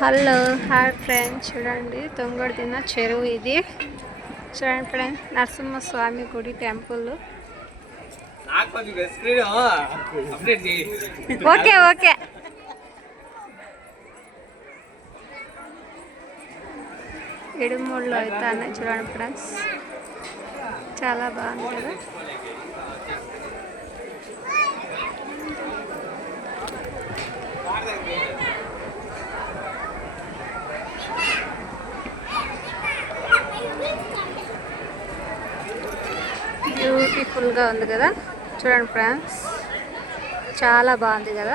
Hello hi friends చూడండి తొంగడు తిన్న చెరువు ఇది. చూడండి ఫ్రెండ్స్ నరసింహస్వామి గుడి టెంపుల్. Okay okay. ఇడుమూడులో అయితే అన్నీ చూడండి ఫ్రెండ్స్. చాలా బాగుంది కదా. బ్యూటిఫుల్గా ఉంది కదా. చూడండి ఫ్రెండ్స్ చాలా బాగుంది కదా.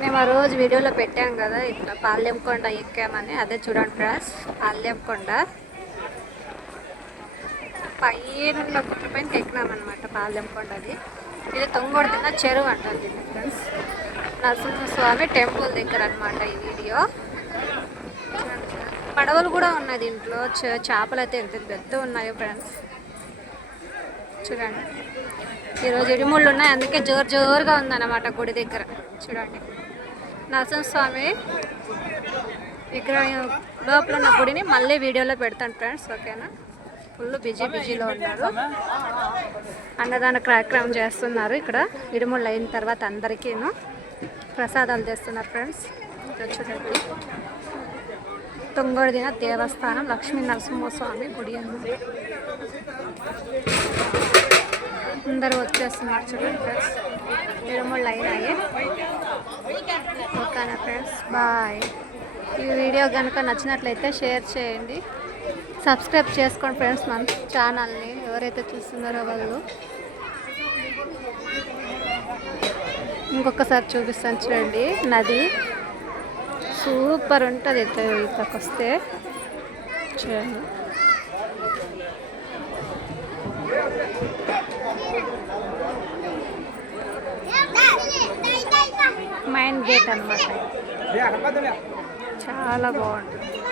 మేము ఆ రోజు వీడియోలో పెట్టాం కదా ఇట్లా పాల్యం కొండ ఎక్కామని. అదే చూడండి ఫ్రెండ్స్ పాల్యం కొండ. పైన గుట్ట పైన ఎక్కినామన్నమాట పాల్యం కొండది ఇది తొంగొడుతున్న చెరువు అంటారు దీన్ని ఫ్రెండ్స్. నరసింహస్వామి టెంపుల్ దగ్గర అనమాట ఈ వీడియో. పడవలు కూడా ఉన్నాయి దీంట్లో. చేపలు అయితే ఎంత పెద్ద ఉన్నాయో ఫ్రెండ్స్. చూడండి. ఈరోజు ఇడిముళ్ళు ఉన్నాయి. అందుకే జోరు జోరుగా ఉందన్నమాట గుడి దగ్గర. చూడండి. నరసింహస్వామి విగ్రహం లోపల ఉన్న గుడిని మళ్ళీ వీడియోలో పెడతాను ఫ్రెండ్స్ ఓకేనా? ఫుల్ బిజీ బిజీలో ఉన్నారు. అన్నదాన కార్యక్రమం చేస్తున్నారు ఇక్కడ. ఇరుముళ్ళు అయిన తర్వాత అందరికీను ప్రసాదాలు చేస్తున్నారు ఫ్రెండ్స్ చూడండి. తొంగోడిదిన దేవస్థానం లక్ష్మీ నరసింహస్వామి గుడి అన్నమాట. అందరూ వచ్చేస్తున్నారు చూడండి ఫ్రెండ్స్. ఇరుముళ్ళు అయినాయి ఓకేనా ఫ్రెండ్స్? బాయ్. ఈ వీడియో కనుక నచ్చినట్లయితే షేర్ చేయండి. సబ్స్క్రైబ్ చేసుకోండి ఫ్రెండ్స్ మన ఛానల్ని. ఎవరైతే చూస్తున్నారో వాళ్ళు. ఇంకొకసారి చూపిస్తాను చూడండి. నది సూపర్ ఉంటుంది. ఇక్కడికి వస్తే చూడండి. మైండ్ గేట్ అనమాట చాలా బాగుంటుంది.